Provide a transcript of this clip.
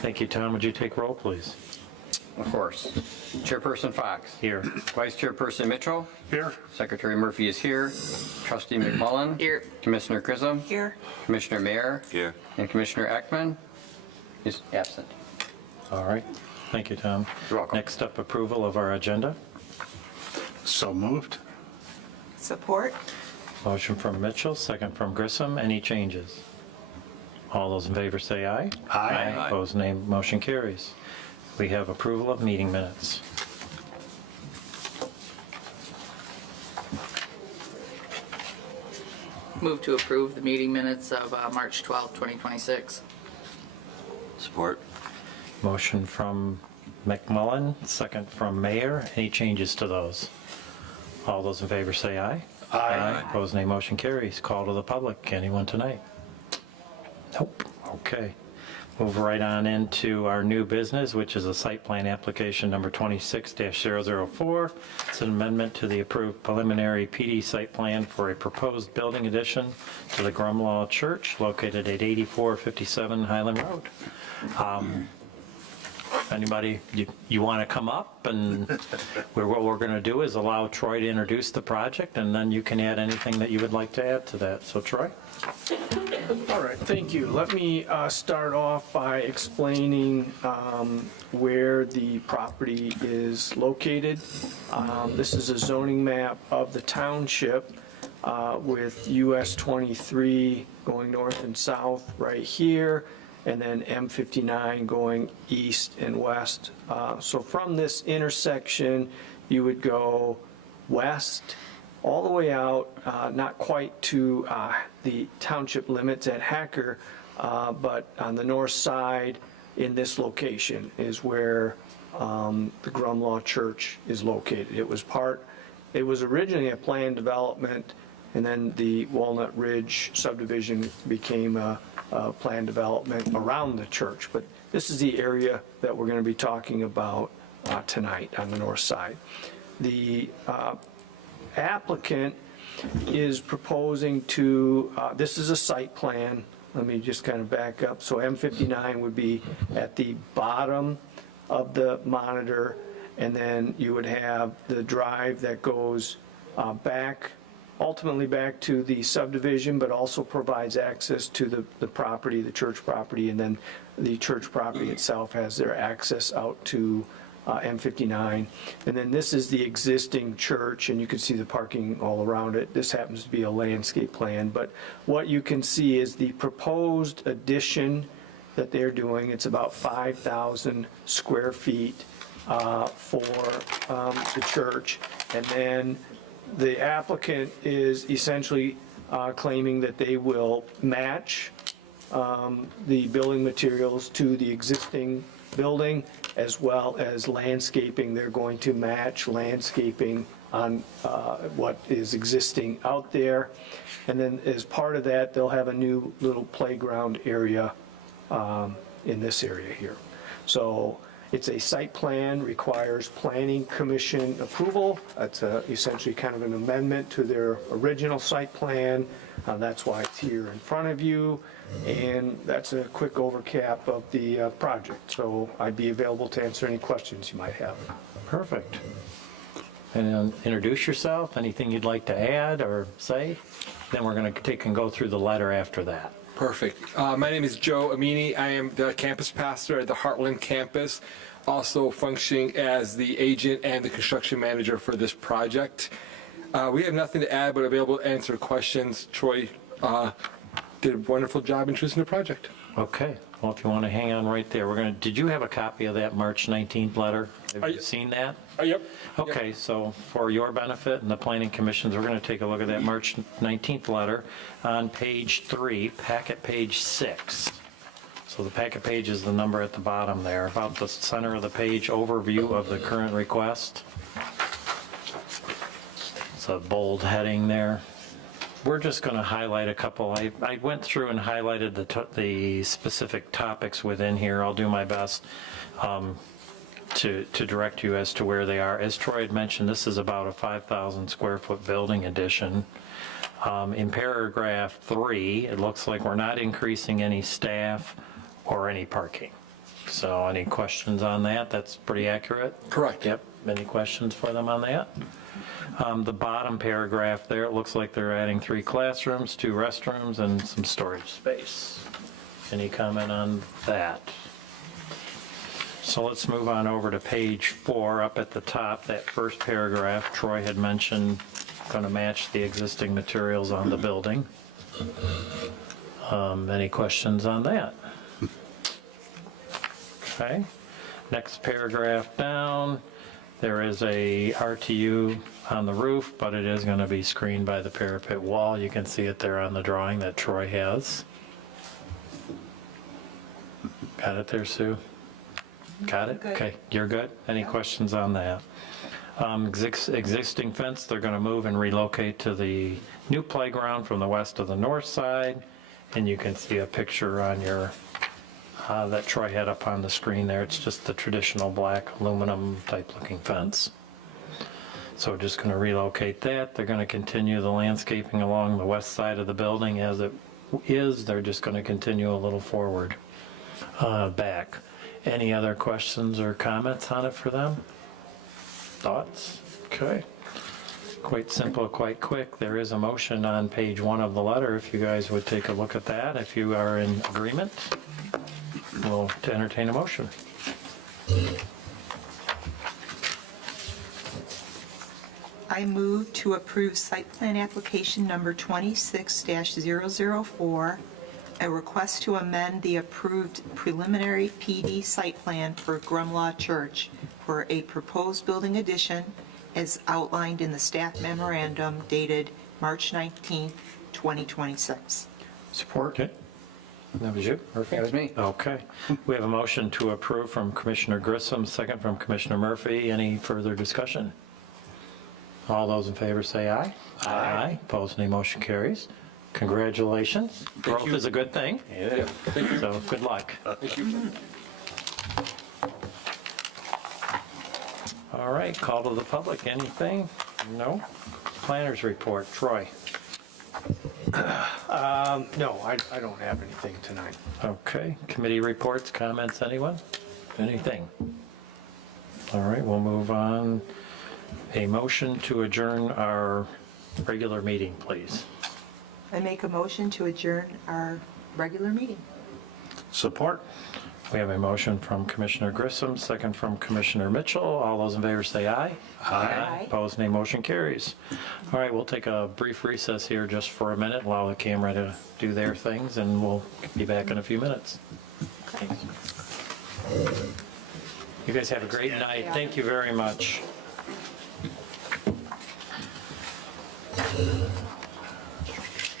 Thank you, Tom. Would you take roll, please? Of course. Chairperson Fox. Here. Vice Chairperson Mitchell. Here. Secretary Murphy is here. Trustee McMullen. Here. Commissioner Chisholm. Here. Commissioner Mayer. Here. And Commissioner Ekman is absent. All right. Thank you, Tom. You're welcome. Next up, approval of our agenda. So moved. Support. Motion from Mitchell, second from Grissom. Any changes? All those in favor say aye. Aye. Opposed, nay. Motion carries. We have approval of meeting minutes. Move to approve the meeting minutes of March 12, 2026. Support. Motion from McMullen, second from Mayer. Any changes to those? All those in favor say aye. Aye. Opposed, nay. Motion carries. Call to the public. Anyone tonight? Nope. Okay. Move right on into our new business, which is a site plan application number 26-004. It's an amendment to the approved preliminary PD site plan for a proposed building addition to the Grumlaw Church located at 8457 Highland Road. Anybody, you want to come up, and what we're going to do is allow Troy to introduce the project, and then you can add anything that you would like to add to that. So Troy? All right, thank you. Let me start off by explaining where the property is located. This is a zoning map of the township with US 23 going north and south right here, and then M59 going east and west. So from this intersection, you would go west all the way out, not quite to the township limits at Hacker, but on the north side in this location is where the Grumlaw Church is located. It was originally a planned development, and then the Walnut Ridge subdivision became a planned development around the church. But this is the area that we're going to be talking about tonight on the north side. The applicant is proposing to, this is a site plan. Let me just kind of back up. So M59 would be at the bottom of the monitor, and then you would have the drive that goes ultimately back to the subdivision, but also provides access to the property, the church property, and then the church property itself has their access out to M59. And then this is the existing church, and you can see the parking all around it. This happens to be a landscape plan, but what you can see is the proposed addition that they're doing. It's about 5,000 square feet for the church. And then the applicant is essentially claiming that they will match the building materials to the existing building, as well as landscaping. They're going to match landscaping on what is existing out there. And then as part of that, they'll have a new little playground area in this area here. So it's a site plan, requires planning commission approval. That's essentially kind of an amendment to their original site plan. That's why it's here in front of you. And that's a quick overcap of the project. So I'd be available to answer any questions you might have. Perfect. And introduce yourself, anything you'd like to add or say? Then we're going to take and go through the letter after that. Perfect. My name is Joe Amini. I am the campus pastor at the Heartland campus, also functioning as the agent and the construction manager for this project. We have nothing to add, but available to answer questions. Troy did a wonderful job introducing the project. Okay. Well, if you want to hang on right there, did you have a copy of that March 19th letter? Have you seen that? Yep. Okay, so for your benefit and the planning commission's, we're going to take a look at that March 19th letter on page 3, packet page 6. So the packet page is the number at the bottom there, about the center of the page, overview of the current request. It's a bold heading there. We're just going to highlight a couple. I went through and highlighted the specific topics within here. I'll do my best to direct you as to where they are. As Troy had mentioned, this is about a 5,000 square foot building addition. In paragraph 3, it looks like we're not increasing any staff or any parking. So any questions on that? That's pretty accurate? Correct. Yep. Any questions for them on that? The bottom paragraph there, it looks like they're adding 3 classrooms, 2 restrooms, and some storage space. Any comment on that? So let's move on over to page 4, up at the top, that first paragraph, Troy had mentioned, going to match the existing materials on the building. Any questions on that? Okay. Next paragraph down, there is a RTU on the roof, but it is going to be screened by the parapet wall. You can see it there on the drawing that Troy has. Got it there, Sue? Got it? Okay, you're good? Any questions on that? Existing fence, they're going to move and relocate to the new playground from the west to the north side. And you can see a picture on your, that Troy had up on the screen there. It's just the traditional black aluminum type looking fence. So we're just going to relocate that. They're going to continue the landscaping along the west side of the building as it is. They're just going to continue a little forward, back. Any other questions or comments on it for them? Thoughts? Okay. Quite simple, quite quick. There is a motion on page 1 of the letter. If you guys would take a look at that, if you are in agreement, we'll entertain a motion. I move to approve site plan application number 26-004, a request to amend the approved preliminary PD site plan for Grumlaw Church for a proposed building addition as outlined in the staff memorandum dated March 19, 2026. Support. Okay. That was you? Murphy? That was me. Okay. We have a motion to approve from Commissioner Grissom, second from Commissioner Murphy. Any further discussion? All those in favor say aye. Aye. Opposed, any motion carries. Congratulations. Growth you. is a good thing. Yeah, thank you. So good luck. Thank you. All right, call to the public. Anything? No? Planners report. Troy? No, I don't have anything tonight. Okay. Committee reports, comments, anyone? Anything? All right, we'll move on. A motion to adjourn our regular meeting, please. I make a motion to adjourn our regular meeting. Support. We have a motion from Commissioner Grissom, second from Commissioner Mitchell. All those in favor say aye. Aye. Opposed, nay, motion carries. All right, we'll take a brief recess here just for a minute, allow the camera to do their things, and we'll be back in a few minutes. You guys have a great night. Thank you very much.